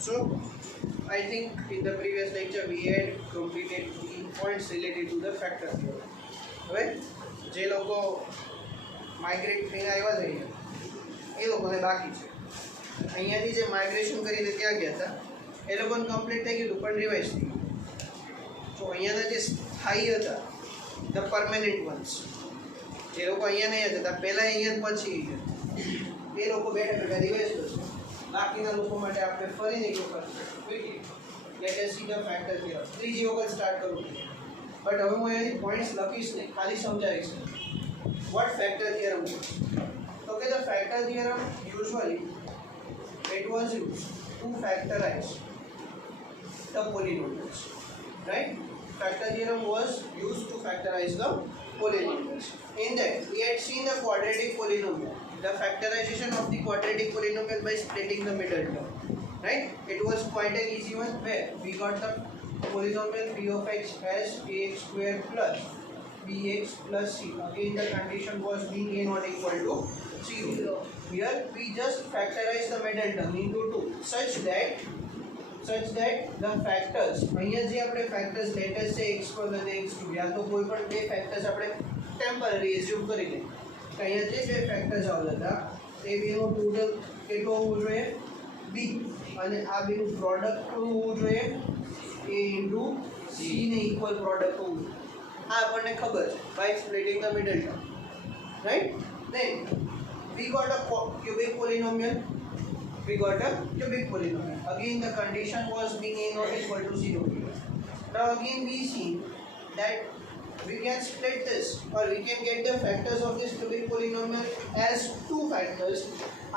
So I think in the previous lecture we had completed the points related to the factor theorem. હવે જે લોકો માઇગ્રેટ થઈને આવ્યા છે એ લોકોને બાકી છે. અહીંયાથી જે માઇગ્રેશન કરીને ત્યાં ગયા હતા એ લોકોને કમ્પ્લીટ થઈ ગયું પણ રિવાઇઝ થઈ ગયું. તો અહીંયાના જે સ્થાયી હતા ધ પરમેનન્ટ વન્સ જે લોકો અહીંયા નહીં હતા પહેલાં અહીંયા પછી એ લોકો બેઠા બેઠા રિવાઇઝ કરશે. બાકીના લોકો માટે આપણે ફરીને એક વખત let S see the factor theorem ત્રીજી વખત સ્ટાર્ટ કરું બટ હવે હું અહીંયાથી પોઈન્ટ્સ લખીશ નહીં ખાલી સમજાવીશ વોટ ફેક્ટર થિયરમ છે. Okay the factor theorem usually it was used to factorize the polynomials, right? Factor theorem was used to factorize the polynomials. In that we had seen the quadratic polynomial, the factorization of the quadratic polynomial by splitting the middle term, right? It was quite an easy one where we got the polynomial p of x as ax square plus bx plus c. Again the condition was being a not equal to 0. Here we just factorize the middle term into 2 such that the factors અહીંયા જે આપણે factors let us say x1 અને x2 યા તો કોઈ પણ બે factors આપણે temporary assume કરી લઈએ. તો અહીંયા જે factors આવતા હતા તે બેનો ટોટલ કેટલો હોવો જોઈએ b અને આ બેનું પ્રોડક્ટ હોવું જોઈએ a into c ને ઇક્વલ પ્રોડક્ટ હોવું જોઈએ. આ આપણને ખબર છે by splitting the middle term, right? Then we got a cubic polynomial. Again the condition was being a not equal to 0. Now again we see that we can split this or we can get the factors of this cubic polynomial as two factors.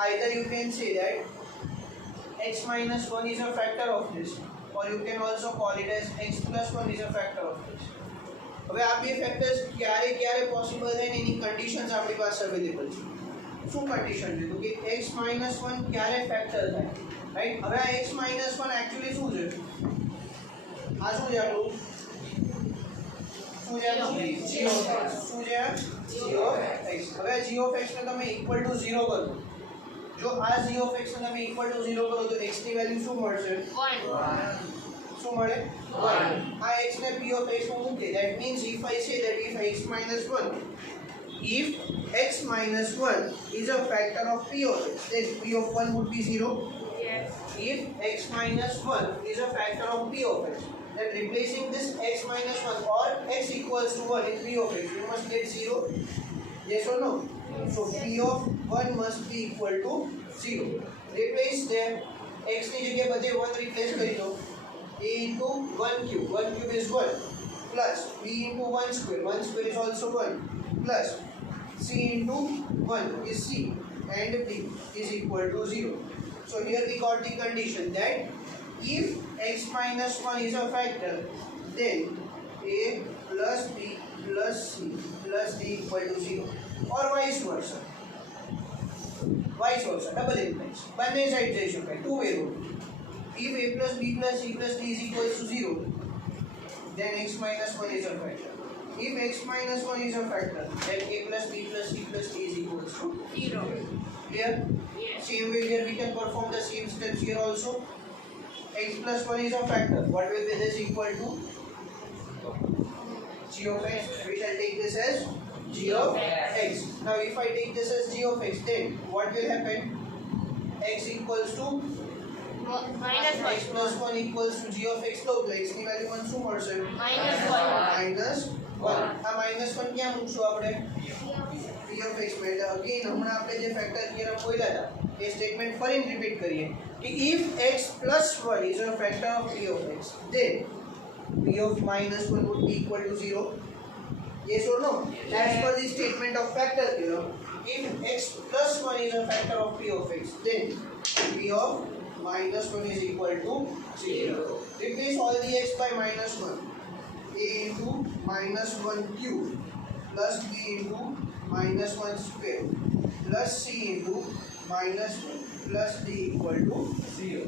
Either you can say that x minus 1 is a factor of this, or you can also call it as x plus 1 is a factor of this. હવે આ બે ફેક્ટર્સ ક્યારે પોસિબલ થાય ને એની કન્ડિશન્સ આપણી પાસે અવેલેબલ છે. શું કન્ડિશન છે તો કે x minus 1 ક્યારે ફેક્ટર થાય, રાઈટ? હવે આ x minus 1 एक्चुअली શું છે? આ શું છે આપણું શું છે g of x. શું છે g of x. હવે g of x ને તમે ઇક્વલ ટુ 0 કરો. જો આ g of x ને તમે ઇક્વલ ટુ 0 કરો તો x ની વેલ્યુ શું મળશે? 1. શું મળે? 1. આ x ને p of x માં મૂકે. That means if I say that if x minus 1 is a factor of p of x, then p of 1 would be 0. Yes. If x minus 1 is a factor of p of x, then replacing this x minus 1 or x equals to 1 in p of x, you must get 0. Yes or no? Yes. So p of 1 must be equal to 0. Replace there x ની જગ્યાએ બધે 1 replace કરી દો. a into 1 cube. 1 cube is 1 plus b into 1 square. 1 square is also 1 plus c into 1 is c and d is equal to 0. So here we got the condition that if x minus 1 is a factor, then a plus b plus c plus d equal to 0, or vice versa. Double implies બંને સાઈડ જઈ શકાય. two way rule. If a plus b plus c plus d is equals to 0, then x minus 1 is a factor. If x minus 1 is a factor, then a plus b plus c plus d is equals to 0. Clear? Yes. Same way here we can perform the same steps here also. X plus 1 is a factor. What will be this equal to? G of x. We shall take this as g of x. Now if I take this as g of x, then what will happen? X equals to minus 1. X plus 1 equals to g of x. So x ની વેલ્યુ 1 શું મળશે? minus 1. આ minus 1 ક્યાં મૂકશું આપણે? p of x માં. એટલે અગેન હમણાં આપણે જે ફેક્ટર થિયરમ બોલ્યા હતા એ સ્ટેટમેન્ટ ફરીને રિપીટ કરીએ કે if x plus 1 is a factor of p of x, then p of minus 1 would be equal to 0. Yes or no? Yes. As per the statement of factor theorem, if x plus 1 is a factor of p of x, then p of minus 1 is equal to 0. Replace all the x by minus 1. a into minus 1 cube plus b into minus 1 square plus c into minus 1 plus d equal to 0.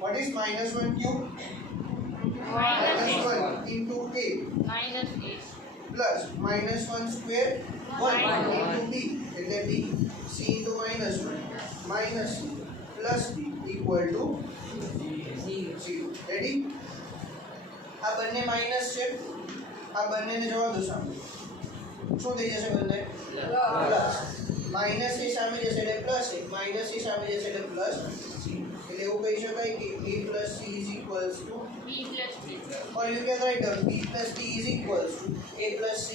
What is minus 1 cube? Minus 1 into a minus 8 plus minus 1 square 1 into b, and then d. c into minus 1 minus c plus d equal to 0. Ready? આ બંને માઈનસ છે, આ બંનેને જવા દો સામે. શું થઈ જશે બંને? પ્લસ. માઈનસ ની સામે જશે એટલે પ્લસ a, માઈનસ ની સામે જશે એટલે પ્લસ c. એટલે એવું કહી શકાય કે a plus c is equals to b plus d. Or you can write down b plus d is equals to a plus c.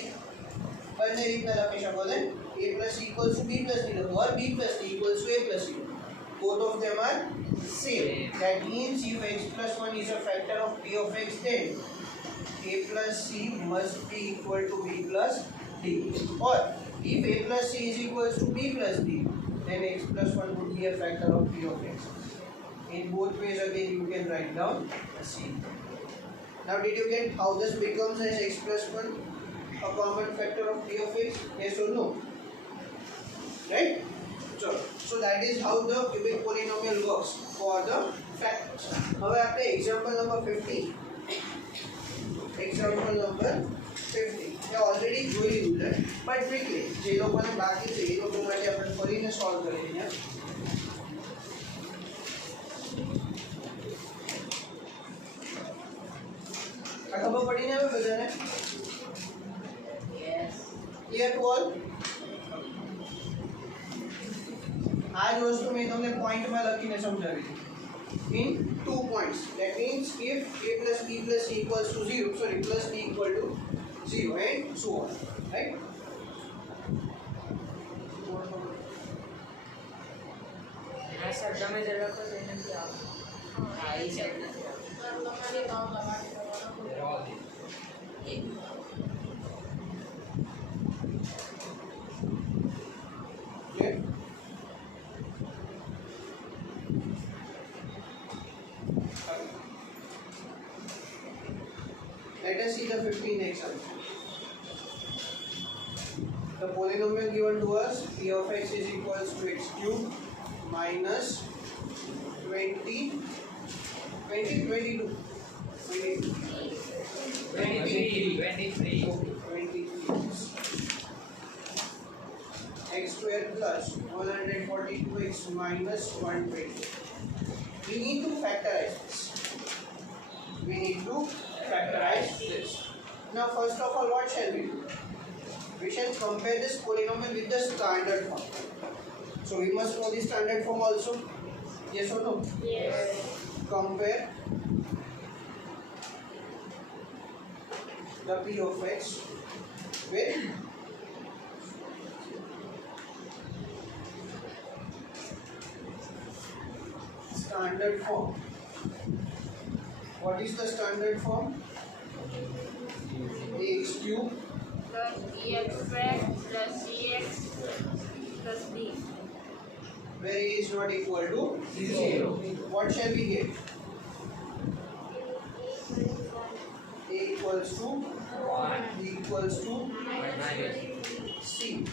બંને રીતના લખી શકો છો. a plus c equals to b plus d or b plus d equals to a plus c. Both of them are same. That means if x plus 1 is a factor of p of x, then a plus c must be equal to b plus d. Or if a plus c is equals to b plus d, then x plus 1 would be a factor of p of x. In both ways again you can write down the same. Now did you get how this becomes as x plus 1 a common factor of p of x? Yes or no? Right? So that is how the cubic polynomial works for the factors. Now after example number 15. Example number 15. We already જોઈ લીધું છે, but quickly જે લોકોને બાકી છે એ લોકો માટે આપણે ફરીને સોલ્વ કરી લઈએ. આ ખબર પડી ને હવે બધાને? યસ. Clear to all? आज वस्तु में तुमने पॉइंट में लखीने समझावी in 2 points. That means if a plus b plus c equals to 0, sorry, plus b equal to 0 and so on, right? हाँ सर, તમે જે લખો છો એને નથી આવતું. હા એ સાઈડ નથી આવતું. Let us see the 15th example. The polynomial given to us p of x is equals to x cube minus 22 x square plus 142x minus 120. We need to factorize this. Now first of all, what shall we do? We shall compare this polynomial with the standard form. So we must know the standard form also. Yes or no? Yes. Compare the p of x with standard form. What is the standard form? Ax cube plus bx squared plus cx plus d. Where a is not equal to 0. What shall we get? A equals to 1. B equals to C.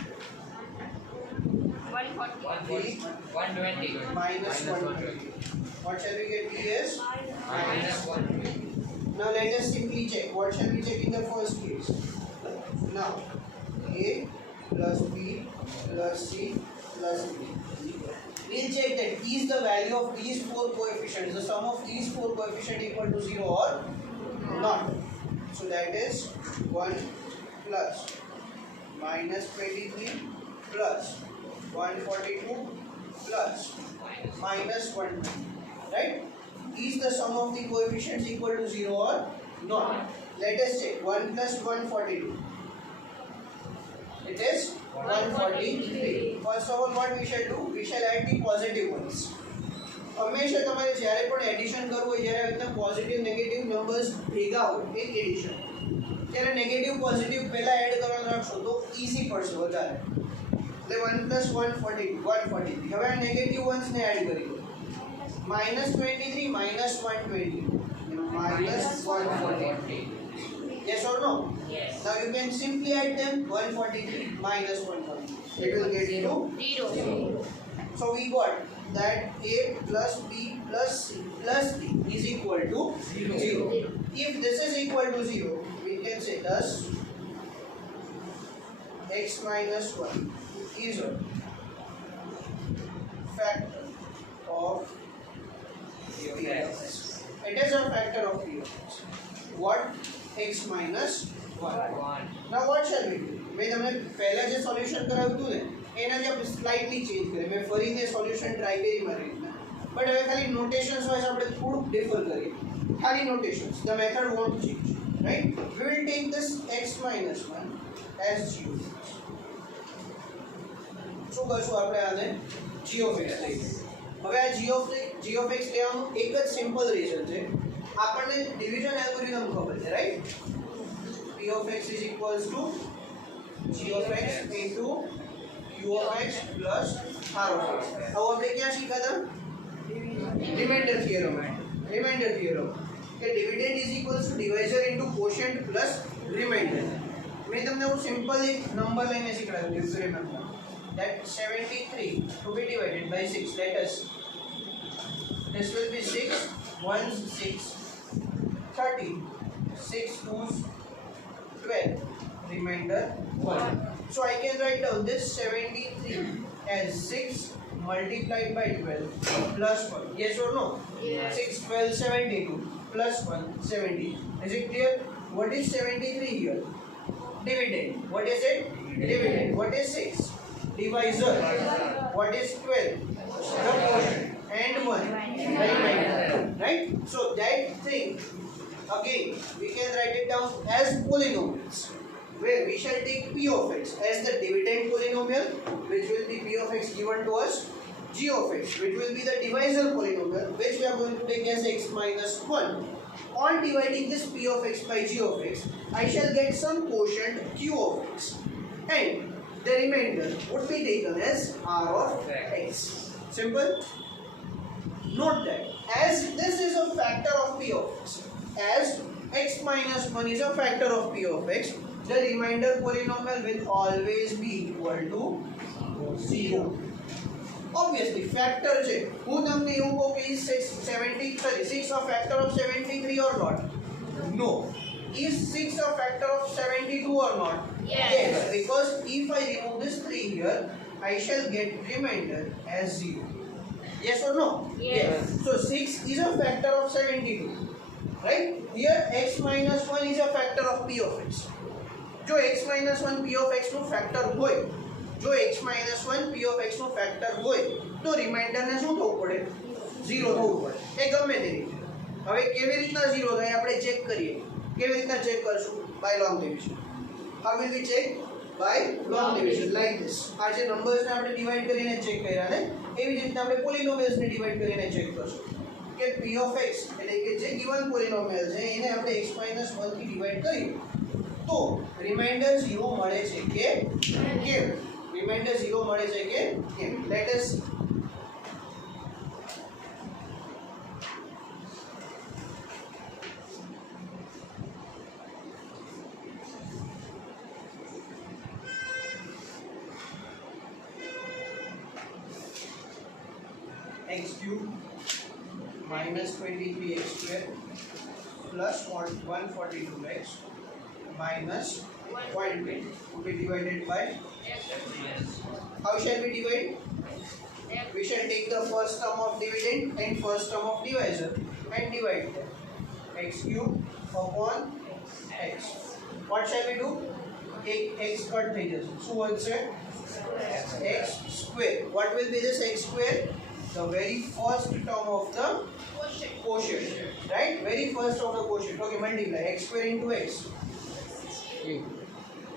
140. 120 Minus 120. What shall we get? B is minus 120. Now let us simply check. What shall we check in the first case? Now A plus B plus C plus D. We'll check that is the value of these 4 coefficients, the sum of these 4 coefficients equal to 0 or not. So that is 1 plus minus 23 plus 142 plus minus 120. Right? Is the sum of the coefficients equal to 0 or not? Let us check. 1 plus 142. It is 143. First of all, what we shall do? We shall add the positive ones. હંમેશા તમારે જ્યારે પણ એડિશન કરવું હોય, જ્યારે એકદમ positive negative numbers ભેગા હોય એક એડિશન, ત્યારે નેગેટિવ પોઝિટિવ પહેલા એડ કરવાનું રાખશો તો ઈઝી પડશે વધારે. એટલે 1 plus 143. હવે આ નેગેટિવ વન્સને એડ કરી દો. -23 minus 120 minus 140. Yes or no? Yes. Now you can simply add them. 143 minus 140. It will get you 0. So we got that A plus B plus C plus D is equal to 0. If this is equal to 0, we can say thus x minus 1 is a factor of p what? X minus 1. 1. Now what shall we do? મેં તમને પહેલા જે સોલ્યુશન કરાવ્યું હતું ને એનાથી આપણે slightly change કરીએ. મેં ફરીને સોલ્યુશન ટ્રાય કરી મારી રીતના, બટ હવે ખાલી નોટેશન્સ વાઇઝ આપણે થોડુંક ડિફર કરીએ. ખાલી notations. The method won't change, right? We will take this x minus 1 as g of x. શું કરશું આપણે આને g of x લઈએ. હવે આ g of x લેવાનું એક જ સિમ્પલ રીઝન છે. આપણને ડિવિઝન એલ્ગોરિધમ ખબર છે, right? p of x is equals to g of x into q of x plus r of x. હવે આપણે ક્યાં શીખ્યા હતા? Remainder theorem. રિમાઇન્ડર થિયરમ કે dividend is equals to divisor into quotient plus remainder. મેં તમને હું સિમ્પલ એક નંબર લઈને શીખવાડ્યું. You remember that 73 to be divided by 6. Let us, this will be 6 1s 6 30, 6 2s 12, remainder 1. So I can write down this 73 as 6 multiplied by 12 plus 1. Yes or no? Yes. 6 12 72 plus 1 70. Is it clear? What is 73 here? Dividend. What is it? Dividend. What is 6? Divisor. What is 12? The quotient. And 1? The remainder. Right? So that thing, again, we can write it down as polynomials, where we shall take p of x as the dividend polynomial, which will be p of x given to us, g of x, which will be the divisor polynomial, which we are going to take as x minus 1. On dividing this p of x by g of x, I shall get some quotient q of x, and the remainder would be taken as r of x. Simple? Note that as this is a factor of p of x, as x minus 1 is a factor of p of x, the remainder polynomial will always be equal to 0. Obviously, factor છે. હું તમને એવું કહું કે is 6 a factor of 73 or not? No. Is 6 a factor of 72 or not? Yes. Because if I remove this 3 here, I shall get remainder as 0. Yes or no? Yes. So 6 is a factor of 72. Right? Here x minus 1 is a factor of p of x. જો x minus 1 p of x નું ફેક્ટર હોય, જો x minus 1 p of x નું ફેક્ટર હોય, તો રિમાઇન્ડરને શું થવું પડે? 0 થવું પડે. એ ગમે તે રીતે. હવે કેવી રીતના 0 થાય આપણે ચેક કરીએ. કેવી રીતના ચેક કરશું? By long division. How will we check? By long division, like this. આ જે નંબર્સને આપણે ડિવાઇડ કરીને ચેક કર્યા ને, એવી જ રીતના આપણે પોલિનોમિયલ્સને ડિવાઇડ કરીને ચેક કરશું. કે p of x એટલે કે જે given પોલિનોમિયલ છે એને આપણે x minus 1 થી ડિવાઇડ કરીએ તો રિમાઇન્ડર 0 મળે છે કે કેમ? રિમાઇન્ડર 0 મળે છે કે કેમ? Let us x cube minus 23x square plus 142x minus 120 will be divided by, how shall we divide? We shall take the first term of dividend and first term of divisor and divide them. X cube upon x. What shall we do? X cut થઈ જશે. શું વધશે? X square. What will be this x square? The very first term of the quotient, right? Very first of the quotient. Okay, multiply x square into x.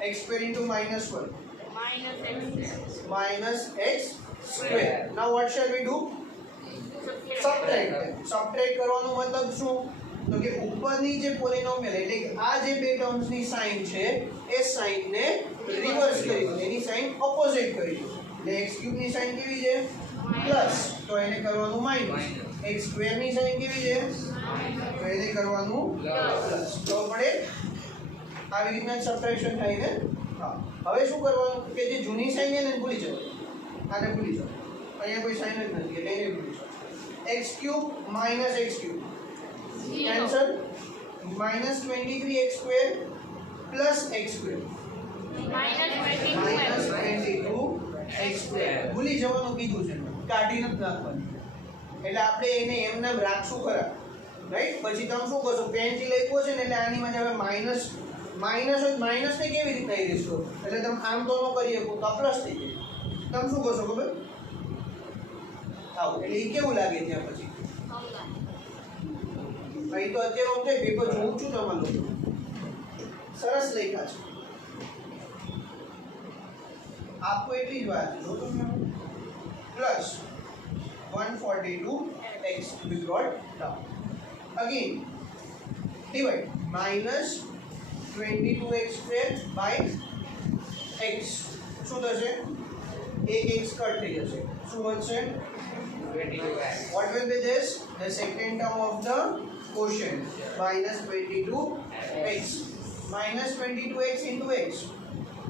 X square into minus 1. Minus x square. Now what shall we do? Subtract. Subtract કરવાનો મતલબ શું? તો કે ઉપરની જે પોલિનોમિયલ એટલે કે આ જે બે ટર્મ્સની સાઇન છે એ સાઇનને રિવર્સ કરી દો, એની સાઇન ઓપોઝિટ કરી દો. એટલે x ક્યુબ ની સાઇન કેવી છે? પ્લસ, તો એને કરવાનું માઈનસ. x સ્ક્વેર ની સાઇન કેવી છે? તો એને કરવાનું પ્લસ. તો આપણે આવી રીતના સબટ્રેક્શન થાય ને. હા, હવે શું કરવાનું કે જે જૂની સાઇન છે ને ભૂલી જાઓ, આને ભૂલી જાઓ. અહીંયા કોઈ સાઇન જ નથી એટલે એને ભૂલી જાઓ. x cube minus x cube cancel, minus 23x square plus x square minus 22x square. ભૂલી જવાનું કીધું છે, કાઢી નથી નાખવાનું. એટલે આપણે એને એમને રાખશું ખરા, રાઈટ. પછી તમે શું કરશો, પેનથી લખ્યો છે ને એટલે આની માં હવે માઈનસ માઈનસ હોય, માઈનસ ને કેવી રીતના ઇરેઝ કરો, એટલે તમે આમ તો ન કરી શકો તો પ્લસ થઈ જાય. તમે શું કરશો ખબર, આવું એટલે એ કેવું લાગે ત્યાં પછી અહીં તો અત્યારે હું થાય પેપર જોઉં છું તમારું લોકો સરસ લખ્યા છે, आपको એટલી જ વાત છે. જો તમે plus 142x we got down again divide minus 22x square by x શું થશે, એક x કટ થઈ જશે, શું વધશે 22x. what will be this, the second term of the quotient minus 22x minus 22x into x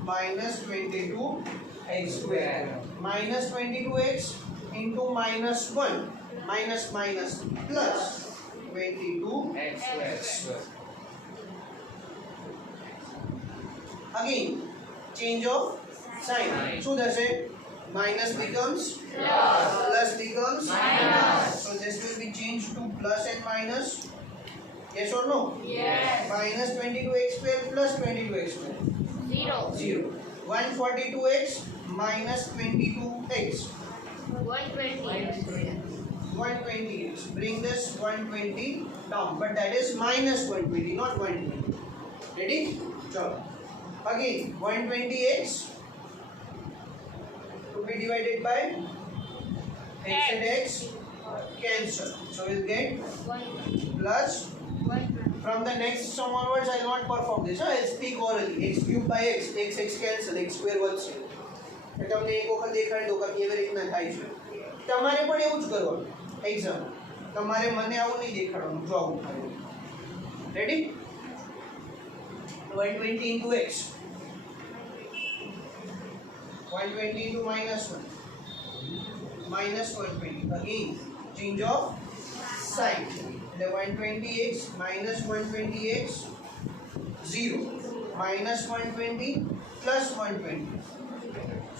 minus 22x square minus 22x into minus 1 minus minus plus 22x square. Again change of sign, so thus minus becomes plus becomes minus, so this will be changed to plus and minus, yes or no, yes, minus 22x square plus 22x square 0 142x minus 22x 120x, bring this 120 down, but that is minus 120 not 120. Ready, chalo again 120x to be divided by x and x cancel, so we'll get plus. From the next sum onwards I will not perform this, I will speak orally. X cube by x, x cancel, x square વધશે. એ તમને એક વખત દેખાડી દો કે કેવી રીતના થાય છે. તમારે પણ એવું જ કરવાનું એક્ઝામ, તમારે મને આવું નહીં દેખાડવાનું, જો આવું થાય. રેડી, 120 into x 120 into minus 1 minus 120, again change of sign, the 120x minus 120x 0 minus 120 plus 120,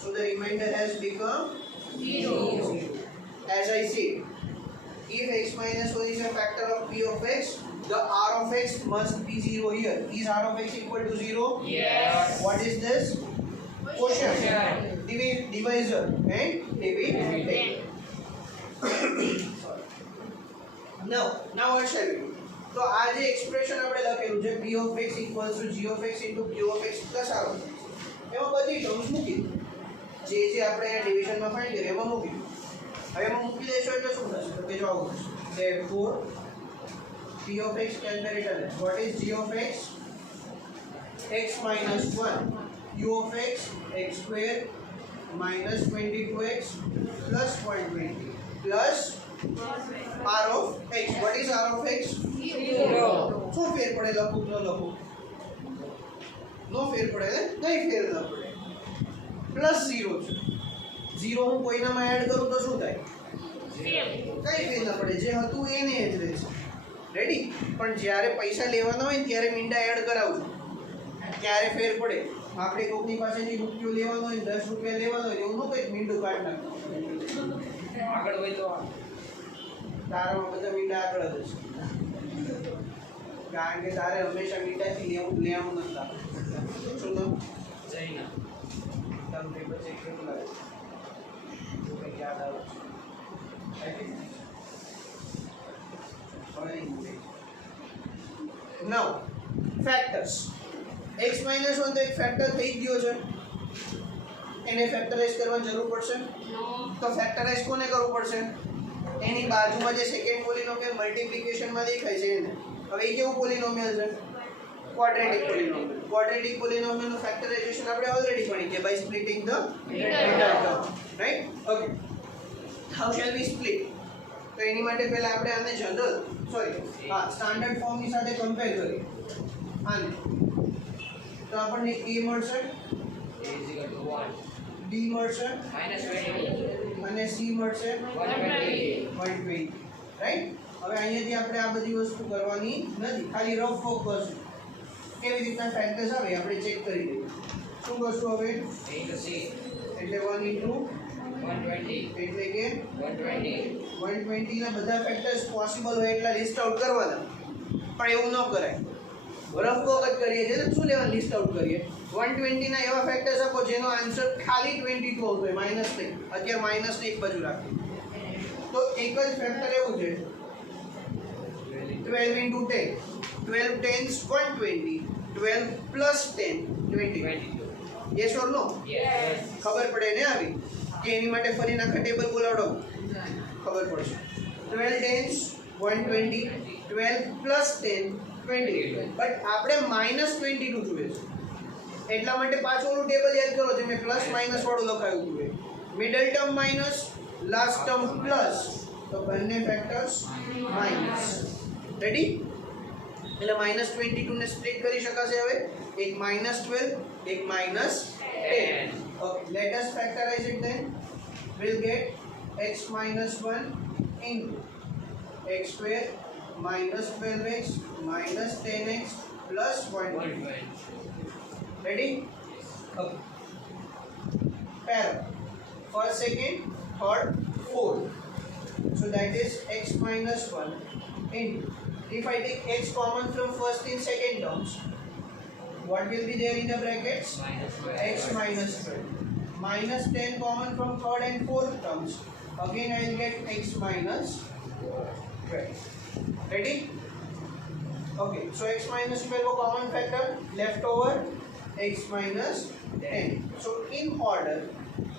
so the remainder has become 0. As I said, if x minus 1 is a factor of p of x, the r of x must be 0 here. Is r of x equal to 0? Yes. What is this? Quotient, divisor and dividend. Now what shall we do? તો આ જે એક્સપ્રેશન આપણે લખેલું છે p of x equals to g of x into q of x plus r of x, એમાં બધી ટર્મ્સ મૂકી દો, જે આપણે ડિવિઝનમાં ફાઇન્ડ કર્યું એમાં મૂકી દો. હવે એમાં મૂકી દેશો એટલે શું થશે, તો કે જો આવું થશે, therefore p of x can be written as what is g of x, x minus 1, q of x, x square minus 22x plus 120 plus r of x. What is r of x? 0. શું ફેર પડે, લખું ન લખું, નો ફેર પડે ને, નહીં ફેર ન પડે, પ્લસ 0 છે, 0 હું કોઈનામાં એડ કરું તો શું થાય, કઈ ફેર ન પડે, જે હતું એને જ રહેશે. રેડી, પણ જ્યારે પૈસા લેવાના હોય ને ત્યારે મીંડા એડ કરાવજો, ત્યારે ફેર પડે. આપણે કોકની પાસેથી રૂપિયો લેવાનો હોય, 10 રૂપિયા લેવાનો હોય, એવું ન કંઈક મીંડું કાઢ નાખો, આગળ હોય તો તારામાં બધા મીંડા આગળ જ છે, કારણ કે તારે હંમેશા મીંડાથી લેવું નથી. શું નામ જઈને તારું પેપર ચેક કેટલું લાગે કંઈક યાદ આવે છે. નાઉ ફેક્ટર્સ, x minus 1 તો એક ફેક્ટર થઈ ગયો છે, એને ફેક્ટરાઇઝ કરવાની જરૂર પડશે, તો ફેક્ટરાઇઝ કોને કરવું પડશે, એની બાજુમાં જે સેકન્ડ પોલિનોમિયલ મલ્ટીપ્લિકેશનમાં દેખાય છે એને. હવે એ કેવું પોલિનોમિયલ છે, ક્વાડ્રેટિક પોલિનોમિયલ. ક્વાડ્રેટિક પોલિનોમિયલનું ફેક્ટરાઇઝેશન આપણે ઓલરેડી ભણી ગયા by splitting the middle term, right. Okay, how shall we split, તો એની માટે પહેલા આપણે આને જનરલ સ્ટાન્ડર્ડ ફોર્મની સાથે કમ્પેર કરીએ. આને તો આપણને a મળશે, b મળશે અને c મળશે 120, રાઈટ. હવે અહીંયાથી આપણે આ બધી વસ્તુ કરવાની નથી, ખાલી રફ વર્ક કરશું. કેવી રીતના ફેક્ટર્સ આવે આપણે ચેક કરી દઈએ. શું કરશું હવે, એટલે 1 into 120 એટલે કે 120 120 ના બધા ફેક્ટર્સ પોસિબલ હોય એટલા લિસ્ટ આઉટ કરવાના, પણ એવું ન કરાય. રફ વખત કરીએ છીએ તો શું લેવાનું લિસ્ટ આઉટ કરીએ. 120 ના એવા ફેક્ટર્સ આપો જેનો આન્સર ખાલી 22 આવતો હોય, માઇનસ નહીં. અત્યારે માઇનસ ને એક બાજુ રાખીએ તો એક જ ફેક્ટર એવું છે 12 into 10, 12 tens 120, 12 plus 10 22. Yes or no? yes ખબર પડે ને આવી કે એની માટે ફરી નાખા ટેબલ બોલાવડો, ખબર પડશે. 12 tens 120, 12 plus 10 22. બટ આપણે -22 જોઈએ છે એટલા માટે પાછું ઓલું ટેબલ યાદ કરો જે મેં પ્લસ માઇનસ વાળું લખાયું હતું. Middle term minus, last term plus, તો બંને ફેક્ટર્સ માઇનસ. રેડી? એટલે -22 ને સ્પ્લિટ કરી શકાશે હવે. એક -12, એક -10. Okay, let us factorize it then. We'll get x minus 1 into x square minus 12x minus 10x plus 120. Ready? Okay. Pair. First, second, third, fourth. So that is x minus 1 into. If I take x common from first and second terms, what will be there in the brackets? X minus 12. Minus 10 common from third and fourth terms. Again I will get x minus 12. Ready? Okay, so x minus 12 a common factor, left over x minus 10. So in order,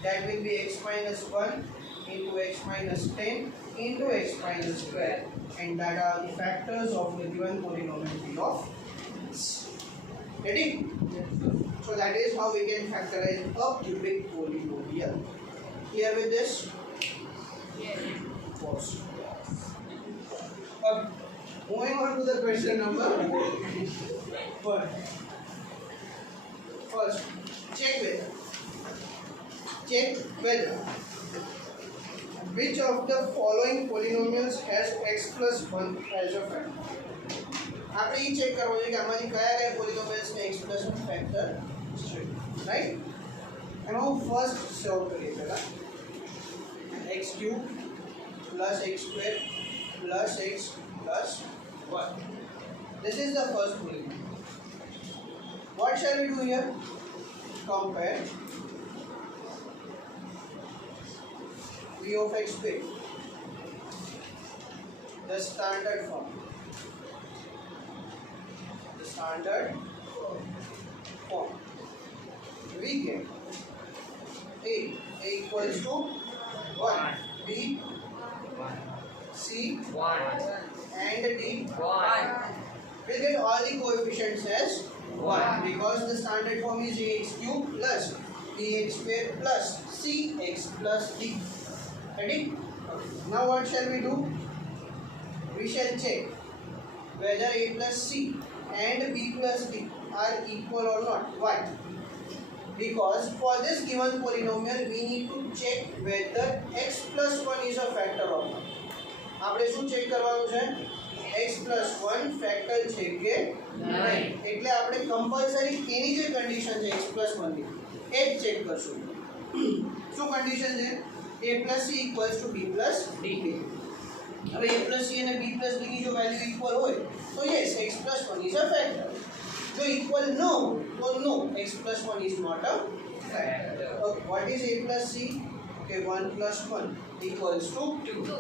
that will be x minus 1 into x minus 10 into x minus 12, and that are the factors of the given polynomial P of x. Ready? So that is how we can factorize a cubic polynomial. Clear with this? Pause. Okay. Moving on to the question number 1. First, check whether which of the following polynomials has x plus 1 as a factor. આપણે એ ચેક કરવું છે કે આમાંથી કયા પોલિનોમિયલ્સ ને x plus 1 ફેક્ટર છે, રાઈટ? એમાં હું ફર્સ્ટ સોલ્વ કરીએ પહેલા. x cube plus x square plus x plus 1. This is the first polynomial. What shall we do here? Compare p of x with the standard form. We get a equals to 1, b, c, 1 and d. 1 We'll get all the coefficients as 1 because the standard form is ax cube plus bx square plus cx plus d. Ready? Now what shall we do? We shall check whether a plus c and b plus d are equal or not. Why? Because for this given polynomial we need to check whether x plus 1 is a factor or not. આપણે શું ચેક કરવાનું છે? x plus 1 ફેક્ટર છે કે નહીં. એટલે આપણે કમ્પલસરી એની જે કન્ડિશન છે x plus 1 ની એ જ ચેક કરશું. શું કન્ડિશન છે? a plus c equals to b plus d. હવે a plus c અને b plus d ની જો વેલ્યુ ઇક્વલ હોય તો yes x plus 1 is a factor. જો ઇક્વલ ન હોય તો no, x plus 1 is not a factor. Okay, what is a plus c? Okay, 1 plus 1 equals to 2.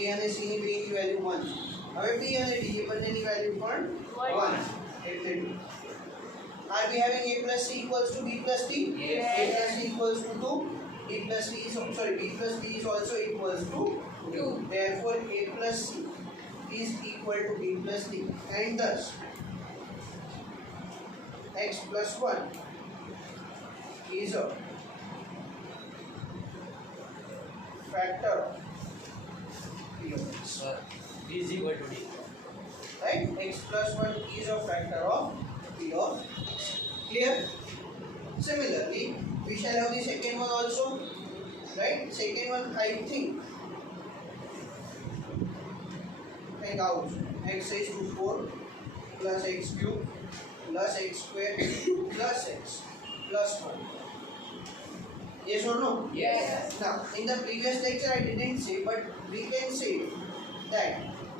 a અને c ની બેની વેલ્યુ 1. હવે b અને d એ બંનેની વેલ્યુ પણ 1. એટલે are we having a plus c equals to b plus d? Yes. a plus c equals to 2. b plus d is also equals to 2. Therefore a plus c is equal to b plus d, and thus x plus 1 is a factor of p of x. is equal to d. Right? X plus 1 is a factor of p of x. Clear? Similarly, we shall have the second one also. Right? Second one, I think out x raised to 4 plus x cube plus x square plus x plus 1. Yes or no? Yes. Now, in the previous lecture I didn't say, but we can say that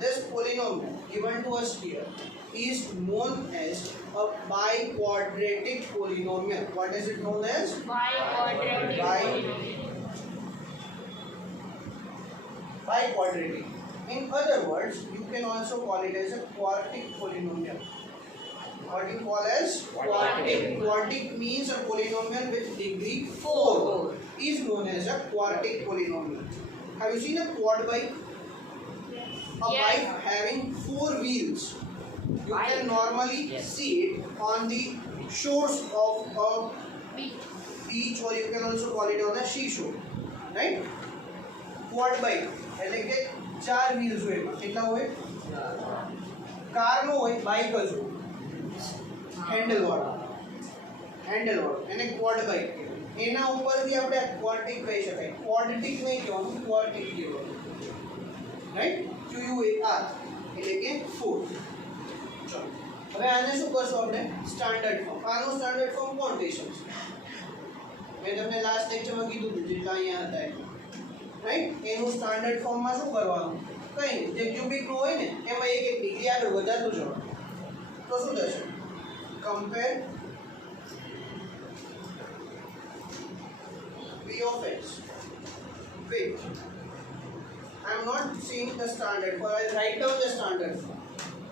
this polynomial given to us here is known as a biquadratic polynomial. What is it known as? Biquadratic polynomial. Biquadratic. In other words, you can also call it as a quartic polynomial. What you call as quartic. Quartic means a polynomial with degree 4 is known as a quartic polynomial. Have you seen a quad bike? A bike having 4 wheels. You can normally see it on the shores of a beach, or you can also call it on a seashore. Right? Quad bike એટલે કે 4 wheels હોય. કેટલા હોય? કાર નો હોય, બાઇક જ હોય. હેન્ડલ વાળો એને ક્વાડ બાઇક કહેવાય. એના ઉપરથી આપણે ક્વાર્ટિક કહી શકાય. ક્વાડ્રેટિક નહીં કહેવાનું, ક્વાર્ટિક કહેવાનું. રાઈટ? QUAR એટલે કે 4. ચલો હવે આને શું કરશું આપણે? Standard form. આનું સ્ટાન્ડર્ડ ફોર્મ કોણ કહી શકશે? મેં તમને લાસ્ટ લેક્ચરમાં કીધું હતું જેટલા અહીંયા હતા એ. રાઈટ? એનું સ્ટાન્ડર્ડ ફોર્મમાં શું કરવાનું? કંઈ નહીં, જે ક્યુબિકનું હોય ને એમાં એક ડિગ્રી આગળ વધારતું જવાનું. તો શું થશે? Compare V of x with, I am not seeing the standard form, I will write down the standard form.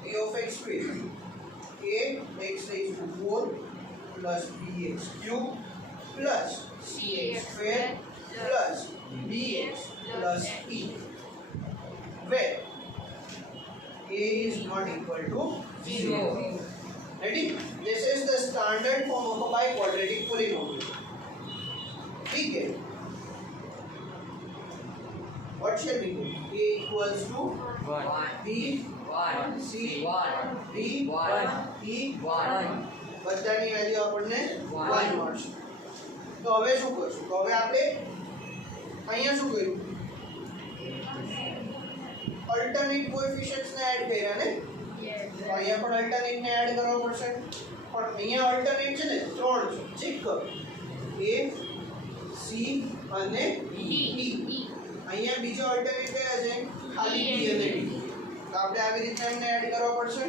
V of x with a x raised to 4 plus bx cube plus cx square plus bx plus e, where a is not equal to 0. Ready? This is the standard form of a biquadratic polynomial. We get, what shall we get? A equals to 1 B 1 C 1 D 1 E 1 બધાની વેલ્યુ આપણને 1 મળશે. તો હવે શું કરશું? તો હવે આપણે અહીંયા શું કર્યું? અલ્ટરનેટ કોએફિશિયન્ટ્સ ને એડ કર્યા ને. તો અહીંયા પણ અલ્ટરનેટ ને એડ કરવા પડશે. પણ અહીંયા અલ્ટરનેટ છે ને 3 છે. ચેક કરો. A C અને E. અહીંયા બીજો અલ્ટરનેટ કયા છે? ખાલી B અને D. તો આપણે આવી રીતે એમને એડ કરવા પડશે.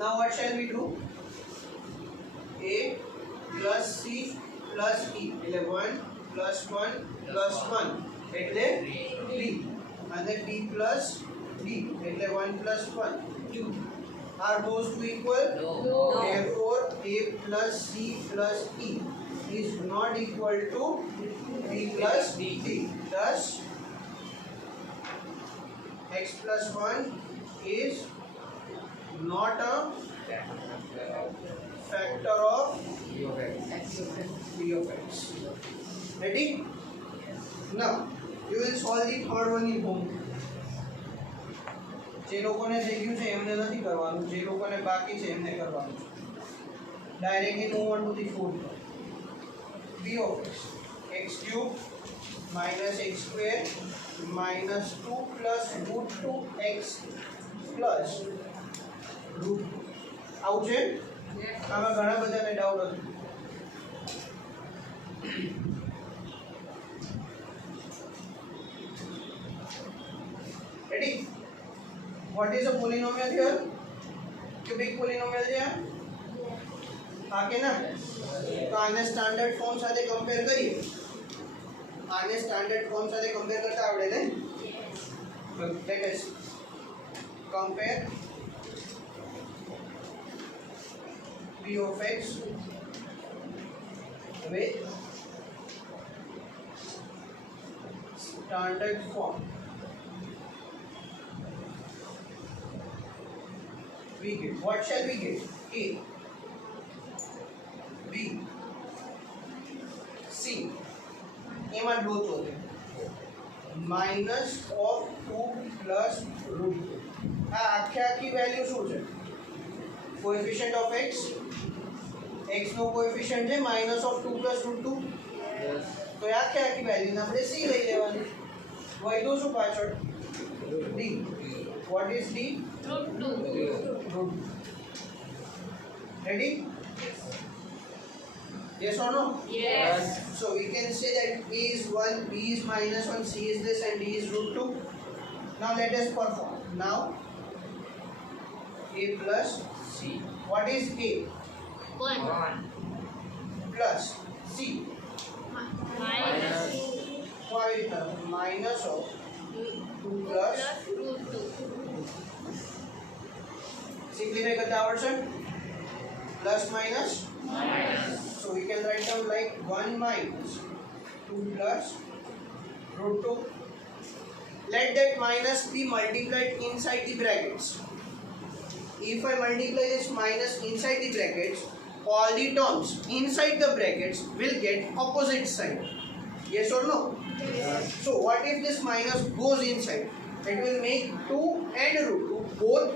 Now what shall we do? A plus C plus E એટલે 1 plus 1 plus 1 એટલે 3 અને B plus D એટલે 1 plus 1 2. Are those two equal? No. Therefore A plus C plus E is not equal to B plus D. Thus x plus 1 is not a factor of V of x. Ready? Now you will solve the third one in home. જે લોકોને થઈ ગયું છે એમને નથી કરવાનું, જે લોકોને બાકી છે એમને કરવાનું છે. Directly move on to the fourth. V of x x cube minus x square minus 2 plus root 2x plus root 2. આવું છે? આમાં ઘણા બધાને ડાઉટ હતો. Ready? What is a polynomial here? Cubic polynomial છે આ? હા કે ના? તો આને સ્ટાન્ડર્ડ ફોર્મ સાથે કમ્પેર કરીએ. આને સ્ટાન્ડર્ડ ફોર્મ સાથે કમ્પેર કરતા આવડે ને? Let us compare V of x with standard form. We get, what shall we get? A, B, C. એમાં લો તો minus of 2 plus root 2. આ આખી વેલ્યુ શું છે? Coefficient of x. x નો કોએફિશિયન્ટ છે minus of 2 plus root 2. તો આખી વેલ્યુને આપણે c લઈ લેવાની. વધ્યું શું પાછળ? d. What is d? Root 2. Root. Ready? Yes or no? Yes. So we can say that A is 1, B is minus 1, C is this and D is root 2. Now let us perform. Now A plus C. What is A? 1 Plus C. minus Why minus of 2 plus. root 2. Simplify करता आवडतं. Plus minus. So we can write down like 1 minus 2 plus root 2. Let that minus be multiplied inside the brackets. If I multiply this minus inside the brackets, all the terms inside the brackets will get opposite sign. Yes or no? Yes. So what if this minus goes inside? It will make 2 and root 2 both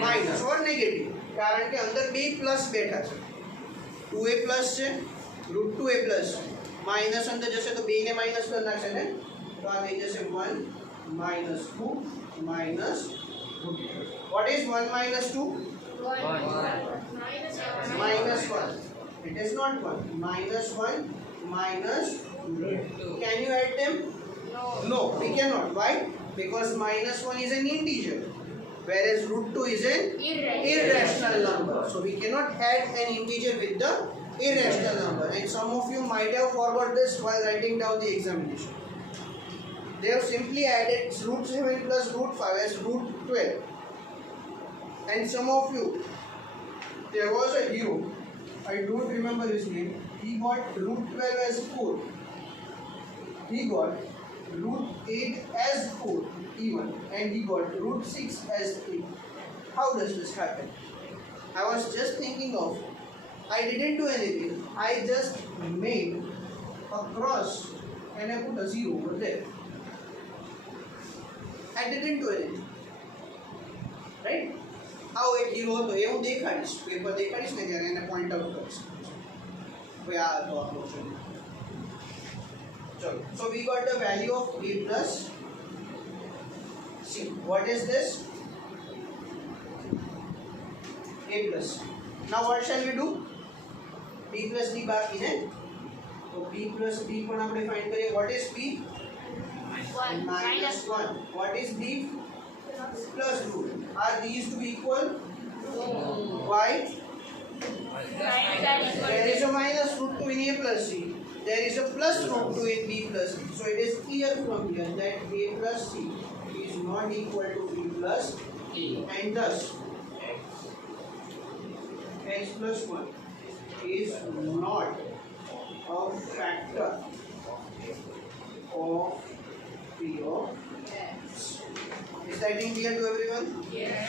minus or negative. कारण के अंदर B plus बैठा है 2a plus છે root 2a plus minus अंदर जैसे तो b ने माइनस करना है ना तो आ गई जैसे 1 minus 2 minus root 2. What is 1 minus 2? 1 Minus 1. It is not 1. Minus 1 minus 2. Can you add them? No, we cannot. Why? Because minus 1 is an integer, whereas root 2 is an irrational number. So we cannot add an integer with the irrational number. And some of you might have forgot this while writing down the examination. They have simply added root 7 plus root 5 as root 12. And some of you, there was a hero, I don't remember his name, he got root 12 as 4. He got root 8 as 4 even, and he got root 6 as 3. How does this happen? I was just thinking of, I didn't do anything, I just made a cross and I put a 0 over there. I didn't do anything. Right? આવો એક હીરો હતો એ હું દેખાડીશ પેપર દેખાડીશ ને ત્યારે એને point out કરીશ ભાઈ આ હતો આપણો છે ચલો so we got the value of b plus c. What is this? A plus. Now what shall we do? B plus d બાકી ને તો b plus d પણ આપણે ફાઇન્ડ કરીએ. What is b? 1 minus 1. What is b? Plus root. Are these to be equal? Why? There is a minus root 2 in a plus c. There is a plus root 2 in b plus c. So it is clear from here that a plus c is not equal to b plus e. And thus x plus 1 is not a factor of p of x. Is that clear to everyone? Yes.